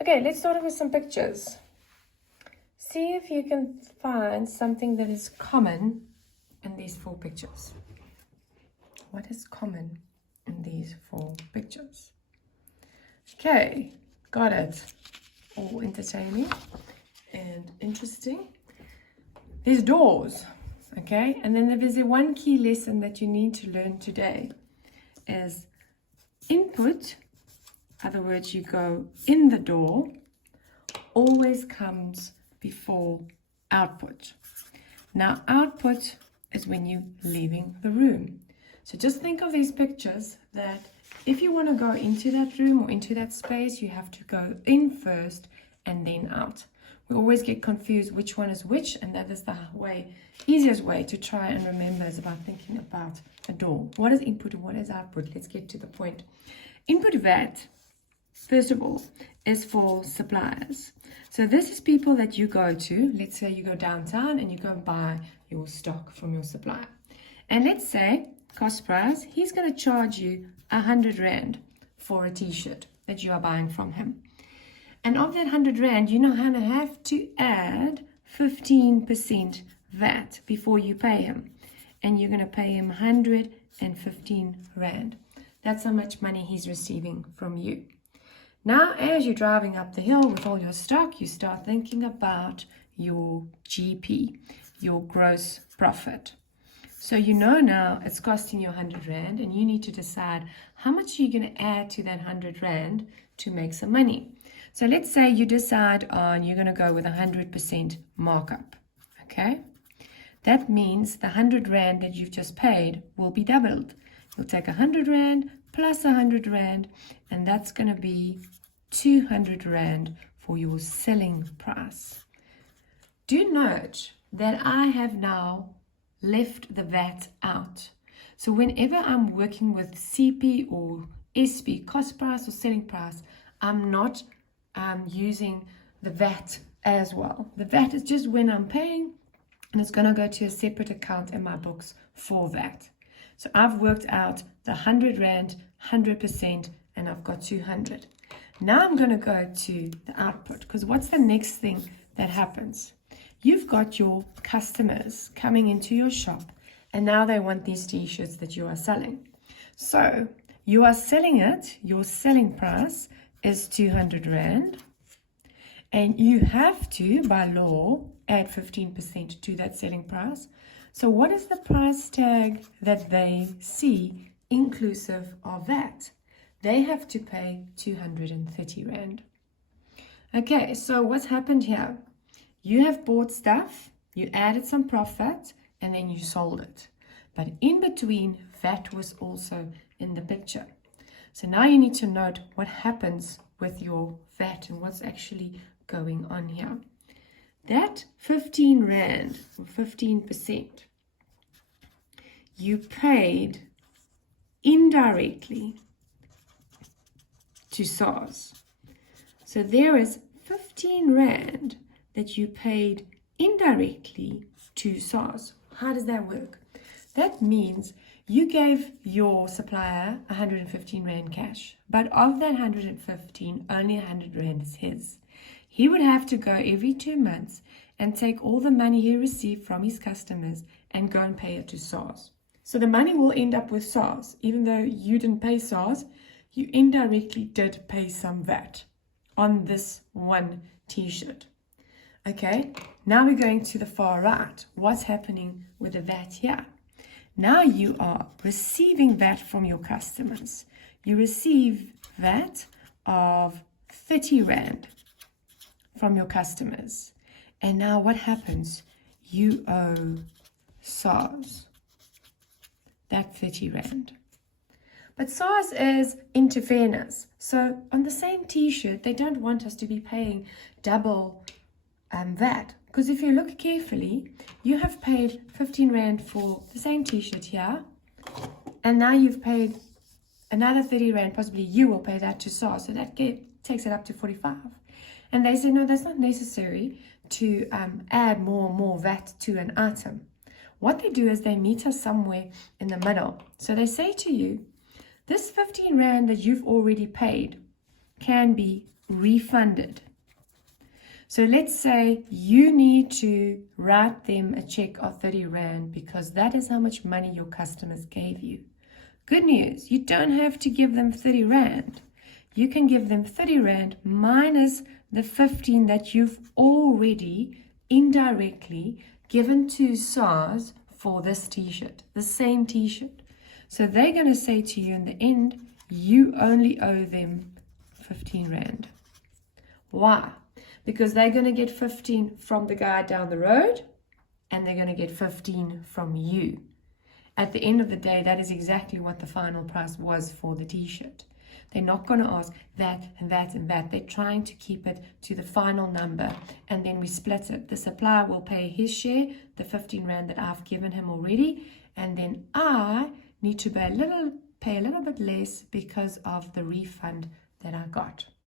Okay, let's start with some pictures. See if you can find something that is common in these 4 pictures. What is common in these 4 pictures? Okay, got it. All entertaining and interesting. There's doors, okay? And then there's one key lesson that you need to learn today is input, in other words, you go in the door, always comes before output. Now, output is when you're leaving the room. So just think of these pictures that if you want to go into that room or into that space, you have to go in first and then out. We always get confused which one is which, and that is the easiest way to try and remember is about thinking about a door. What is input and what is output? Let's get to the point. Input VAT, first of all, is for suppliers. So this is people that you go to. Let's say you go downtown and you go and buy your stock from your supplier. And let's say, cost price, he's going to charge you 100 Rand for a t-shirt that you are buying from him. And of that 100 Rand, you're going to have to add 15% VAT before you pay him. And you're going to pay him 115 Rand. That's how much money he's receiving from you. Now, as you're driving up the hill with all your stock, you start thinking about your GP, your gross profit. So you know now it's costing you 100 Rand, and you need to decide how much you're going to add to that 100 Rand to make some money. So let's say you decide on you're going to go with 100% markup, okay? That means the 100 Rand that you've just paid will be doubled. You'll take 100 Rand plus 100 Rand, and that's going to be 200 Rand for your selling price. Do note that I have now left the VAT out. So whenever I'm working with CP or SP, cost price or selling price, I'm not using the VAT as well. The VAT is just when I'm paying, and it's going to go to a separate account in my books for VAT. So I've worked out the 100 Rand, 100%, and I've got 200. Now I'm going to go to the output, because what's the next thing that happens? You've got your customers coming into your shop, and now they want these t-shirts that you are selling. So you are selling it, your selling price is 200 Rand, and you have to, by law, add 15% to that selling price. So what is the price tag that they see inclusive of that? They have to pay 230 Rand. Okay, so what's happened here? You have bought stuff, you added some profit, and then you sold it. But in between, VAT was also in the picture. So now you need to note what happens with your VAT and what's actually going on here. That 15 Rand, or 15%, you paid indirectly to SARS. So there is 15 Rand that you paid indirectly to SARS. How does that work? That means you gave your supplier 115 Rand cash, but of that 115, only 100 Rand is his. He would have to go every 2 months and take all the money he received from his customers and go and pay it to SARS. So the money will end up with SARS. Even though you didn't pay SARS, you indirectly did pay some VAT on this one t-shirt. Okay, now we're going to the far right. What's happening with the VAT here? Now you are receiving VAT from your customers. You receive VAT of 30 Rand from your customers. And now what happens? You owe SARS that 30 Rand. But SARS is into fairness. So on the same t-shirt, they don't want us to be paying double VAT. Because if you look carefully, you have paid 15 Rand for the same t-shirt here. And now you've paid another 30 Rand, possibly you will pay that to SARS. So that takes it up to 45. And they say, no, that's not necessary to add more VAT to an item. What they do is they meet us somewhere in the middle. So they say to you, this 15 Rand that you've already paid can be refunded. So let's say you need to write them a check of 30 Rand because that is how much money your customers gave you. Good news, you don't have to give them 30 Rand. You can give them 30 Rand minus the 15 that you've already indirectly given to SARS for this t-shirt, the same t-shirt. So they're going to say to you in the end, you only owe them 15 Rand. Why? Because they're going to get 15 from the guy down the road and they're going to get 15 from you. At the end of the day, that is exactly what the final price was for the t-shirt. They're not going to ask that and that and that. They're trying to keep it to the final number and then we split it. The supplier will pay his share, the 15 Rand that I've given him already, and then I need to pay a little bit less because of the refund that I got.